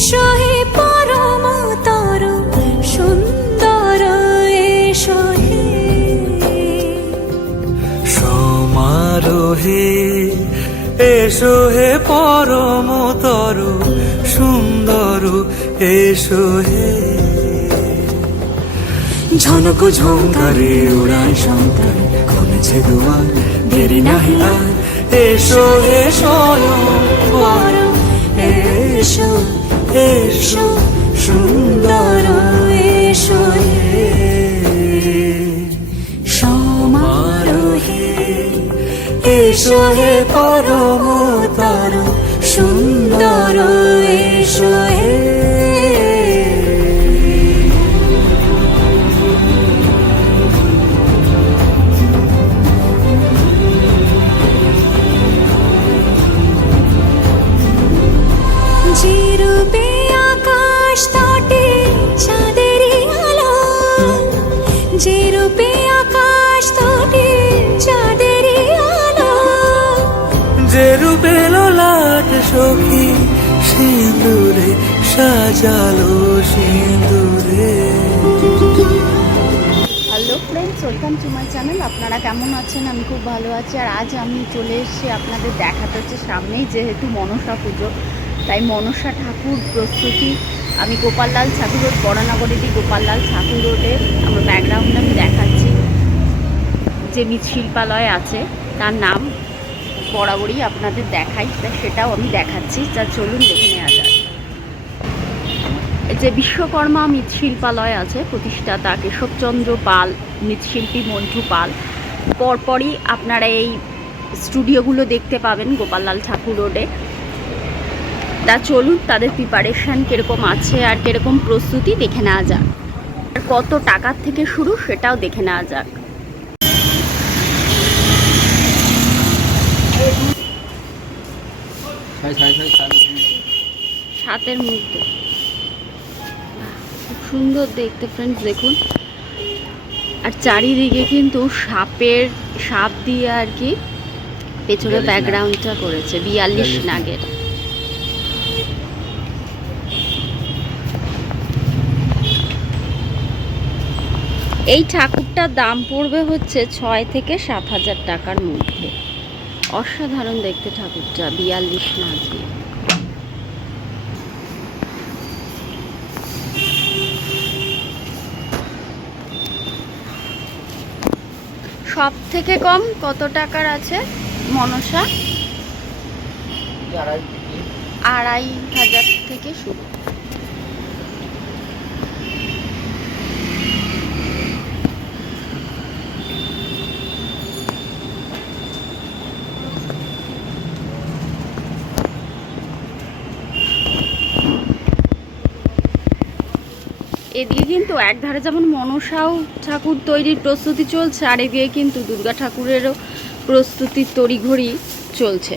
এসো হে পরম তর সুন্দর এসো হে সমারোহে এসো হে পরমতর সুন্দর এসো হে ঝনক ঝঙ্কারে উড়ায় শঙ্কর খুলেছে দুয়ার দেরি নাহি আর। এসো বর এসো। এসো সুন্দর এসো সমারোহে এসো হে পরমতর সুন্দর এসো সাজালো hello friends welcome to my channel আপনারা কেমন আছেন? আমি খুব ভালো আছি। আর আজ আমি চলে এসেছি আপনাদের দেখাতে হচ্ছে সামনেই, যেহেতু মনসা পুজো। তাই মনসা ঠাকুর প্রস্তুতি। আমি গোপাললাল ঠাকুর রোড বড়নগরেরই গোপাললাল ঠাকুর রোডে আমার ব্যাকগ্রাউন্ডে আমি দেখাচ্ছি। যে মৃৎশিল্পালয় আছে, তার নাম বরাবরই আপনাদের দেখাই। তা সেটাও আমি দেখাচ্ছি। যা চলুন দেখে নেওয়া যে বিশ্বকর্মা মৃৎশিল্পালয় আছে প্রতিষ্ঠাতা কেশবচন্দ্র পাল মৃৎশিল্পী মন্টু পাল। পরপরই আপনারা এই স্টুডিওগুলো দেখতে পাবেন গোপাললাল ঠাকুর রোডে। তা চলুন তাদের প্রিপারেশান কীরকম আছে আর কীরকম প্রস্তুতি দেখে নেওয়া যাক। আর কত টাকার থেকে শুরু সেটাও দেখে নেওয়া যাক। সাতের মধ্যে সুন্দর দেখতে ফ্রেন্ডস দেখুন। আর চারিদিকে কিন্তু সাপের সাপ দিয়ে আর কি পেছনে ব্যাকগ্রাউন্ডটা করেছে বিয়াল্লিশ নাগের। এই ঠাকুরটার দাম পড়বে হচ্ছে ছয় থেকে সাত হাজার টাকার মধ্যে। অসাধারণ দেখতে ঠাকুরটা বিয়াল্লিশ নাগ দিয়ে। সব থেকে কম কত টাকার আছে মনসা? আড়াই হাজার থেকে শুরু। এদিকে কিন্তু একধারে যেমন মনসাও ঠাকুর তৈরির প্রস্তুতি চলছে, আর এদিকে কিন্তু দুর্গা ঠাকুরেরও প্রস্তুতির তড়িঘড়ি চলছে।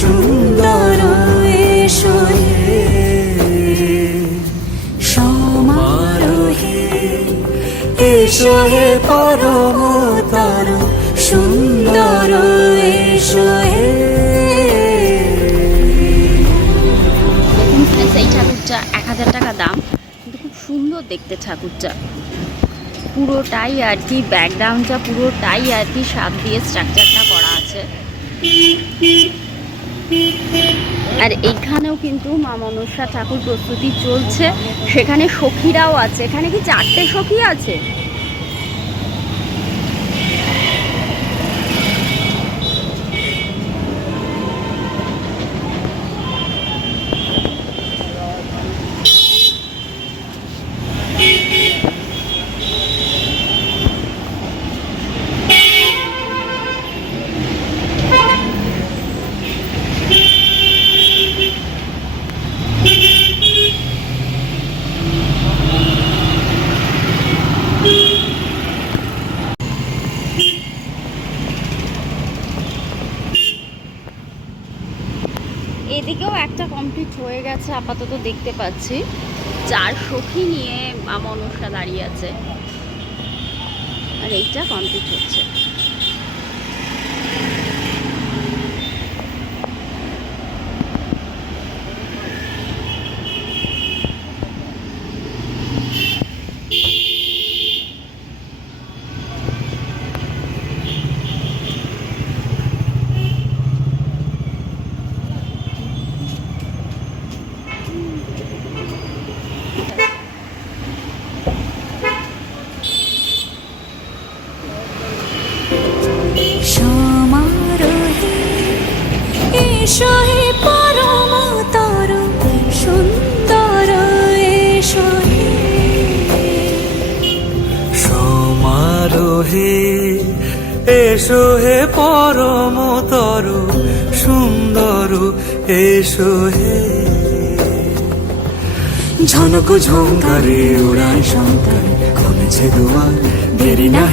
সুন্দর এসো সমারোহে এসো সুন্দর এসো হে। ঠাকুরটা এক হাজার টাকা দাম, কিন্তু খুব সুন্দর দেখতে ঠাকুরটা পুরোটাই আর কি ব্যাকগ্রাউন্ডটা পুরোটাই আর কি সাপ দিয়ে স্ট্রাকচারটা করা আছে। আর এইখানেও কিন্তু মা মনসা ঠাকুর প্রস্তুতি চলছে। সেখানে সখীরাও আছে। এখানে কি চারটে সখী আছে? এদিকেও একটা কমপ্লিট হয়ে গেছে, আপাতত দেখতে পাচ্ছি। চার সখী নিয়ে মনসা দাঁড়িয়ে আছে। আর এইটা কমপ্লিট হচ্ছে। এসো হে পরমতর সুন্দর এসো সমারোহে এসো হে পরমতর সুন্দর এসো হে ঝনক ঝঙ্কারে উড়ায় শঙ্কার খুলেছে দুয়ার দেরি না